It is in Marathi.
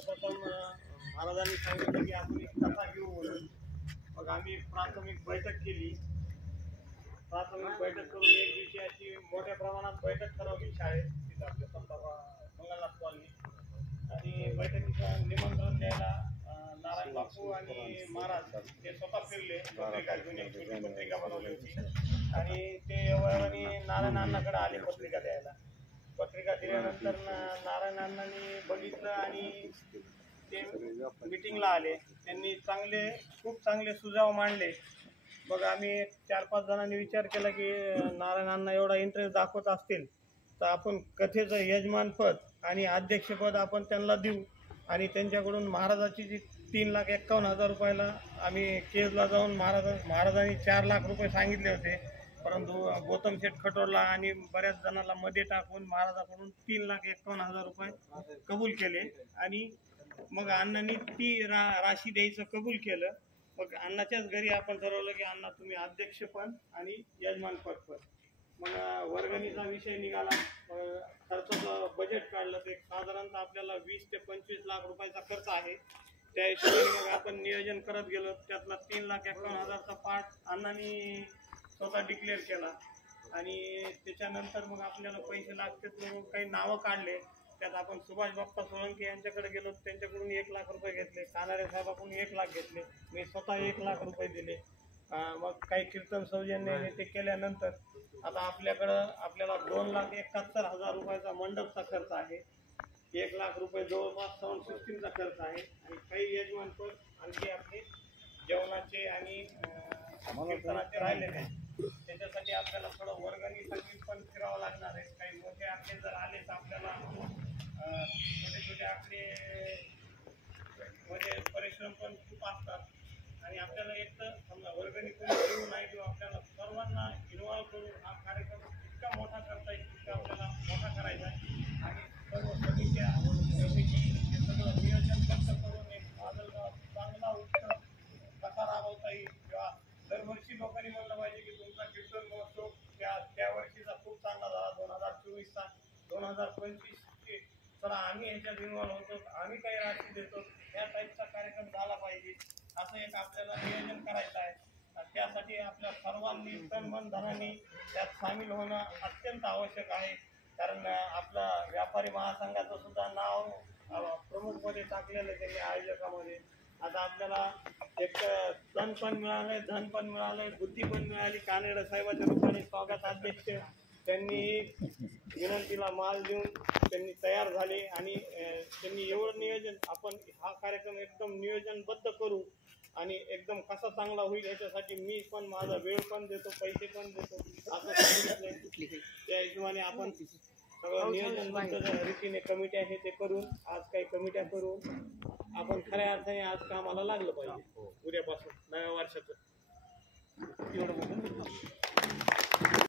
सर्वप्रथम महाराजांनी सांगितलं की आपण एक कथा घेऊ म्हणून. मग आम्ही एक प्राथमिक बैठक केली. प्राथमिक बैठक करून एक दिवशी अशी मोठ्या प्रमाणात बैठक ठरवली शाळेत, तिथं आपल्या संताबा मंगलनाथ कॉलनी. आणि बैठकीचं निमंत्रण द्यायला नारायण बापू आणि महाराज ते स्वतः फिरले, पत्रिका घेऊन एक छोटी पत्रिका बनवली होती आणि ते एवढ्याने नारायणांकडे आले पत्रिका द्यायला. पत्रिका दिल्यानंतर नारायण अण्णांनी बघितलं आणि ते मिटिंगला आले. त्यांनी खूप चांगले सुझाव मांडले. मग आम्ही 4-5 जणांनी विचार केला की नारायण अण्णा एवढा इंटरेस्ट दाखवत असतील तर आपण कथेचं यजमानपद आणि अध्यक्षपद आपण त्यांना देऊ. आणि त्यांच्याकडून महाराजाची जी 3,51,000 रुपयाला आम्ही केजला जाऊन महाराजांनी 4 लाख रुपये सांगितले होते, परंतु गौतम शेठ खटोरला आणि बऱ्याच जणांना मध्ये टाकून महाराजाकडून 3,51,000 रुपये कबूल केले. आणि मग अण्णांनी ती राशी द्यायचं कबूल केलं. मग अण्णाच्याच घरी आपण ठरवलं की अण्णा तुम्ही अध्यक्षपद आणि यजमानपद पण. मग वर्गणीचा विषय निघाला. खर्चाचं बजेट काढलं. ते साधारणतः आपल्याला 20 ते 25 लाख रुपयाचा खर्च आहे. त्या हिशोबाने मग आपण नियोजन करत गेलो. त्यातला 3,51,000चा पार्ट अण्णांनी स्वतः डिक्लेअर केला. आणि त्याच्यानंतर मग आपल्याला पैसे लागतात म्हणून काही नावं काढले. त्यात आपण सुभाष बाप्पा सोळंके यांच्याकडे गेलो, त्यांच्याकडून 1 लाख रुपये घेतले. कानारे साहेबाकडून 1 लाख घेतले. मी स्वतः 1 लाख रुपये दिले. मग काही कीर्तन सौजन्याने ते केल्यानंतर आता आपल्याला 2,71,000 रुपयाचा मंडपचा खर्च आहे. 1 लाख रुपये जवळपास साऊंड सिस्टीमचा खर्च आहे. आणि काही यजमानपद आणखी आपले जेवणाचे आणि कीर्तनाचे राहिलेले आहेत. त्याच्यासाठी आपल्याला थोडं वर्गणीसाठी पण फिरावं लागणार आहे. काही मोठे आकडे जर आले तर आपल्याला छोटे आकडे म्हणजे परिश्रम पण खूप असतात. आणि आपल्याला एक तर समजा वर्गणी कोणी देऊ नाही देऊ, आपल्याला सर्वांना इन्व्हॉल्व करून हा कार्यक्रम इतका मोठा करता येईल, इतका आपल्याला मोठा करायचा आहे. आणि सर्व समित्या हे सगळं नियोजनबद्ध करून एक माजलगाव चांगला उत्सव कसा राबवता येईल किंवा दरवर्षी लोकांनी म्हणलं पाहिजे की तुमचा कीर्तन महोत्सव त्या वर्षीचा खूप चांगला झाला. 2024चा 2025 तर आम्ही ह्याच्यात इन्व्हॉल्व होतो, आम्ही काही राशी देतो, या टाईपचा कार्यक्रम झाला पाहिजे असं एक आपल्याला नियोजन करायचं आहे. त्यासाठी आपल्या सर्वांनी तन मन धनाने त्यात सामील होणं अत्यंत आवश्यक आहे. कारण आपला व्यापारी महासंघाचं सुद्धा नाव प्रमुखमध्ये टाकलेलं आहे त्यांनी आयोजकामध्ये. आता आपल्याला एक तन पण मिळालंय, धन पण मिळालंय, बुद्धी पण मिळाली. कानेडे साहेबाच्या रूपाने स्वागत अध्यक्ष त्यांनी विनंतीला माल देऊन त्यांनी तयार झाले. आणि त्यांनी एवढं नियोजन आपण हा कार्यक्रम एकदम नियोजनबद्ध करू आणि एकदम कसा चांगला होईल याच्यासाठी मी पण माझा वेळ पण देतो, पैसे पण देतो असं सांगितलं. त्या हिशोबाने आपण सगळं नियोजनबद्ध रीतीने कमिट्या हे ते करून आज काही कमिट्या करून आपण खऱ्या अर्थाने आज कामाला लागलं पाहिजे. उद्यापासून नव्या वर्षाचं एवढं